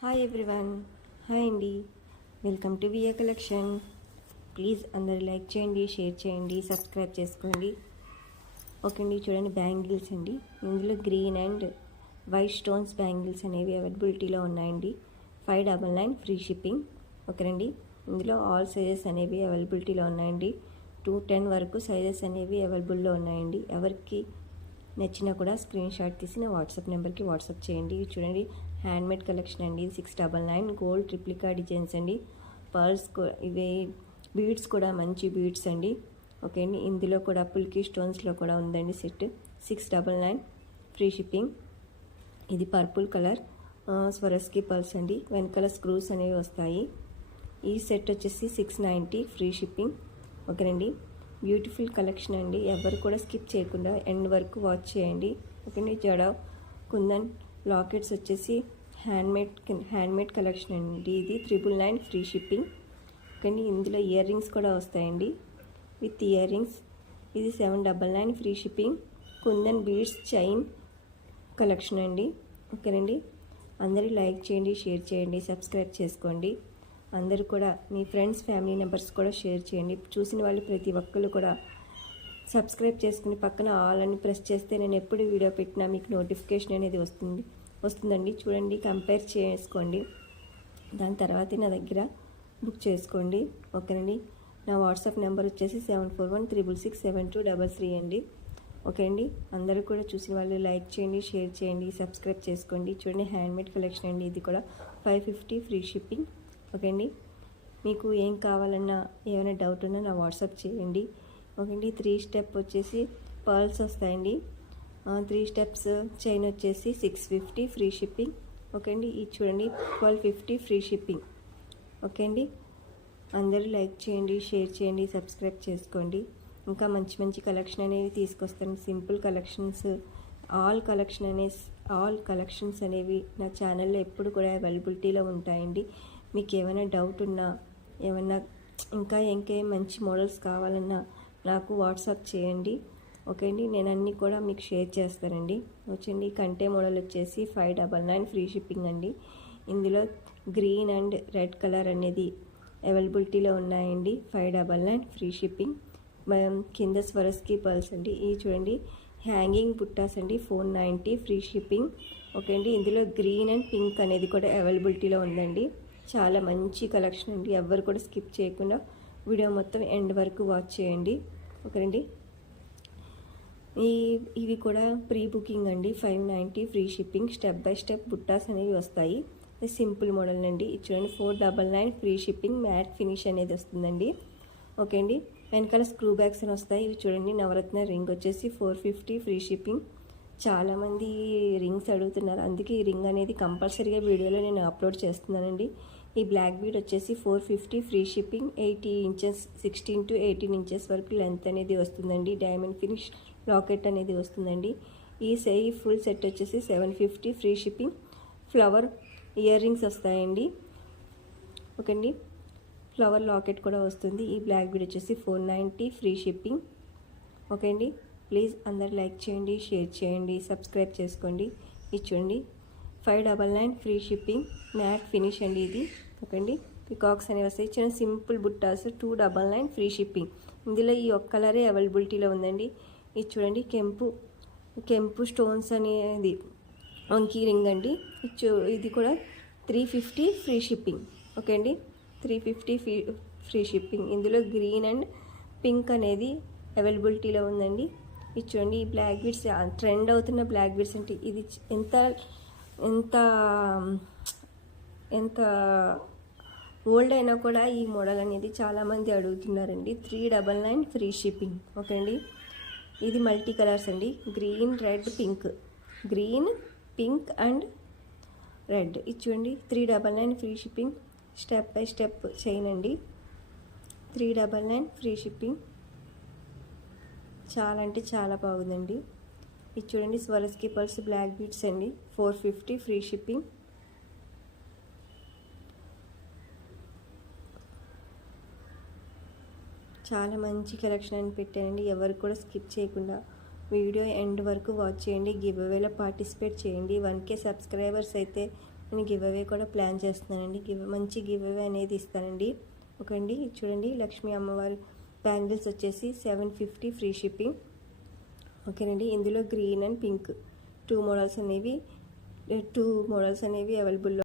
Hi everyone, hi అండి. Welcome to via collection. Please అందరు like చేయండి, షేర్ చేయండి, సబ్స్క్రైబ్ చేసుకోండి. ఓకే అండి, చూడండి బ్యాంగిల్స్ అండి. ఇందులో green and white stones bangles అనేవి అవైలబిలిటీలో ఉన్నాయండి. 599 ఫ్రీ షిప్పింగ్. ఓకేనండి, ఇందులో ఆల్ సైజెస్ అనేవి అవైలబిలిటీలో ఉన్నాయండి. 210 వరకు సైజెస్ అనేవి అవైలబుల్లో ఉన్నాయండి. ఎవరికి నచ్చినా కూడా స్క్రీన్ షాట్ తీసి నా వాట్సాప్ నెంబర్కి వాట్సాప్ చేయండి. చూడండి హ్యాండ్మేడ్ కలెక్షన్ అండి. 699 గోల్డ్ ట్రిప్లికా డిజైన్స్ అండి. పర్ల్స్ ఇవి బీడ్స్ కూడా మంచి బీడ్స్ అండి. ఓకే అండి, ఇందులో కూడా పుల్కీ స్టోన్స్లో కూడా ఉందండి సెట్. 699 free shipping. ఇది పర్పుల్ కలర్ స్వరస్కి పర్ల్స్ అండి. వెనకాల స్క్రూస్ అనేవి వస్తాయి. ఈ సెట్ వచ్చేసి 690 ఫ్రీ షిప్పింగ్. ఓకేనండి, బ్యూటిఫుల్ కలెక్షన్ అండి. ఎవరు కూడా స్కిప్ చేయకుండా ఎండ్ వరకు వాచ్ చేయండి. ఓకే, జడ కుందన్ లాకెట్స్ వచ్చేసి హ్యాండ్మేడ్ కలెక్షన్ అండి. ఇది 999 ఫ్రీ షిప్పింగ్. ఓకే, ఇందులో ఇయర్ రింగ్స్ కూడా వస్తాయండి విత్ ఇయర్ రింగ్స్. ఇది 799 free shipping. Kundan beads chain collection అండి. ఓకేనండి, అందరూ లైక్ చేయండి, షేర్ చేయండి, సబ్స్క్రైబ్ చేసుకోండి. అందరూ కూడా మీ ఫ్రెండ్స్ ఫ్యామిలీ మెంబర్స్ కూడా షేర్ చేయండి. చూసిన వాళ్ళు ప్రతి ఒక్కరు కూడా సబ్స్క్రైబ్ చేసుకుని పక్కన ఆల్ అని ప్రెస్ చేస్తే నేను ఎప్పుడు వీడియో పెట్టినా మీకు నోటిఫికేషన్ అనేది వస్తుందండి. చూడండి, కంపేర్ చేసుకోండి, దాని తర్వాత నా దగ్గర బుక్ చేసుకోండి. ఓకేనండి, నా వాట్సాప్ నెంబర్ వచ్చేసి 7416667233 అండి. ఓకే అండి, అందరూ కూడా చూసిన వాళ్ళు లైక్ చేయండి, షేర్ చేయండి, సబ్స్క్రైబ్ చేసుకోండి. చూడండి హ్యాండ్మేడ్ కలెక్షన్ అండి. ఇది కూడా 550 ఫ్రీ షిప్పింగ్. ఓకే అండి, మీకు ఏం కావాలన్నా ఏమైనా డౌట్ ఉన్నా నా వాట్సాప్ చేయండి. ఓకే అండి, 3 స్టెప్ వచ్చేసి పర్ల్స్ వస్తాయండి. 3 స్టెప్స్ చైన్ వచ్చేసి 650 ఫ్రీ షిప్పింగ్. ఓకే అండి, ఇది చూడండి 1250 ఫ్రీ షిప్పింగ్. ఓకే అండి, అందరూ లైక్ చేయండి, షేర్ చేయండి, సబ్స్క్రైబ్ చేసుకోండి. ఇంకా మంచి మంచి కలెక్షన్ అనేవి తీసుకొస్తాను. సింపుల్ కలెక్షన్స్, ఆల్ కలెక్షన్స్ అనేవి నా ఛానల్లో ఎప్పుడు కూడా అవైలబిలిటీలో ఉంటాయండి. మీకు ఏమైనా డౌట్ ఉన్నా, ఏమన్నా ఇంకేం మంచి మోడల్స్ కావాలన్నా నాకు వాట్సాప్ చేయండి. ఓకే అండి, నేను అన్నీ కూడా మీకు షేర్ చేస్తానండి. వచ్చండి, కంటే మోడల్ వచ్చేసి 599 ఫ్రీ షిప్పింగ్ అండి. ఇందులో గ్రీన్ అండ్ రెడ్ కలర్ అనేది అవైలబిలిటీలో ఉన్నాయండి. 599 ఫ్రీ షిప్పింగ్. కింద స్వరస్కి పర్ల్స్ అండి. ఇది చూడండి హ్యాంగింగ్ బుట్టాస్ అండి. 490 ఫ్రీ షిప్పింగ్. ఓకే అండి, ఇందులో గ్రీన్ అండ్ పింక్ అనేది కూడా అవైలబిలిటీలో ఉందండి. చాలా మంచి కలెక్షన్ అండి. ఎవ్వరు కూడా స్కిప్ చేయకుండా వీడియో మొత్తం ఎండ్ వరకు వాచ్ చేయండి. ఓకేనండి, ఇవి కూడా ప్రీ బుకింగ్ అండి. 590 free shipping. Step by step బుట్టాస్ అనేవి వస్తాయి. ఇది సింపుల్ మోడల్ అండి. ఇది చూడండి 499 ఫ్రీ షిప్పింగ్. మ్యాట్ ఫినిష్ అనేది వస్తుందండి. ఓకే అండి, వెనకాల స్క్రూ బ్యాగ్స్ అని వస్తాయి. ఇవి చూడండి నవరత్న రింగ్ వచ్చేసి 450 ఫ్రీ షిప్పింగ్. చాలామంది రింగ్స్ అడుగుతున్నారు, అందుకే ఈ రింగ్ అనేది కంపల్సరీగా వీడియోలో నేను అప్లోడ్ చేస్తున్నానండి. ఈ బ్లాక్ బీడ్ వచ్చేసి 450 free shipping. 80 inches 16 to 18 inches వరకు లెంత్ అనేది వస్తుందండి. డైమండ్ ఫినిష్ లాకెట్ అనేది వస్తుందండి. ఈ ఫుల్ సెట్ వచ్చేసి 750 free shipping. Flower ear rings వస్తాయండి. ఓకే అండి, ఫ్లవర్ లాకెట్ కూడా వస్తుంది. ఈ బ్లాక్ బీడ్ వచ్చేసి 490 ఫ్రీ షిప్పింగ్. ఓకే అండి, ప్లీజ్ అందరు లైక్ చేయండి, షేర్ చేయండి, సబ్స్క్రైబ్ చేసుకోండి. ఇది చూడండి 599 ఫ్రీ షిప్పింగ్. మ్యాట్ ఫినిష్ అండి ఇది. ఓకే అండి, పికాక్స్ అనేవి వస్తాయి. చిన్న సింపుల్ బుట్టాస్ 299 ఫ్రీ షిప్పింగ్. ఇందులో ఈ ఒక్క కలరే అవైలబిలిటీలో ఉందండి. ఇది చూడండి కెంపు స్టోన్స్ అనేది వంకీ రింగ్ అండి. ఇది కూడా 350 ఫ్రీ షిప్పింగ్. ఓకే అండి, 350 ఫ్రీ షిప్పింగ్. ఇందులో గ్రీన్ అండ్ పింక్ అనేది అవైలబిలిటీలో ఉందండి. ఇది చూడండి ఈ బ్లాక్ బీడ్స్ ట్రెండ్ అవుతున్న బ్లాక్ బీడ్స్ అంటే ఇది ఎంత ఓల్డ్ అయినా కూడా ఈ మోడల్ అనేది చాలామంది అడుగుతున్నారండి. 399 ఫ్రీ షిప్పింగ్. ఓకే అండి, ఇది మల్టీ కలర్స్ అండి. Green, red, pink. Green, pink and red. ఇది చూడండి 399 free shipping. Step by step chain అండి. 399 ఫ్రీ షిప్పింగ్. చాలా అంటే చాలా బాగుందండి. ఇది చూడండి స్వరస్కి పర్ల్స్ బ్లాక్ బీడ్స్ అండి. 450 ఫ్రీ షిప్పింగ్. చాలా మంచి కలెక్షన్ అని పెట్టానండి. ఎవరు కూడా స్కిప్ చేయకుండా వీడియో ఎండ్ వరకు వాచ్ చేయండి. గివ్ అవేలో పార్టిసిపేట్ చేయండి. 1K సబ్స్క్రైబర్స్ అయితే నేను గివ్ అవే కూడా ప్లాన్ చేస్తున్నానండి. మంచి గివ్ అవే అనేది ఇస్తానండి. ఓకే అండి, చూడండి లక్ష్మీ అమ్మవారి బ్యాంగిల్స్ వచ్చేసి 750 ఫ్రీ షిప్పింగ్. ఓకేనండి, ఇందులో green and pink two models అనేవి అవైలబుల్లో